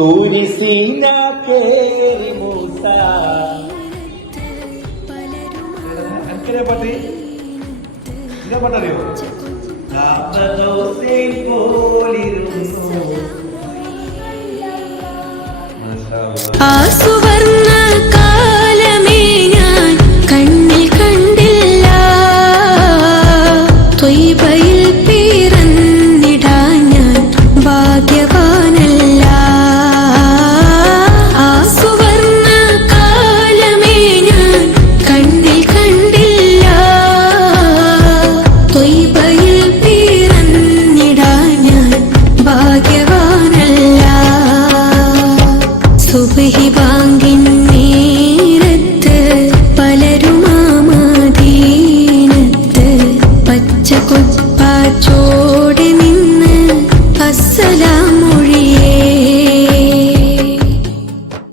തൂരി സീന കേറി മൂസ. എനിക്കറിയാം പാട്ട്, ഇതാ പാട്ടറിയോ? ആ സുവർണ്ണ കാലമേ ഞാൻ കണ്ണിൽ കണ്ടില്ല, ത്വയ്ബയിൽ പിറന്നിടാൻ ഞാൻ ഭാഗ്യവാനല്ല. ആ സുവർണ്ണ കാലമേ ഞാൻ കണ്ണിൽ കണ്ടില്ല, ത്വയ്ബയിൽ പിറന്നിടാൻ ഞാൻ ഭാഗ്യവാനല്ല. സുബ്ഹി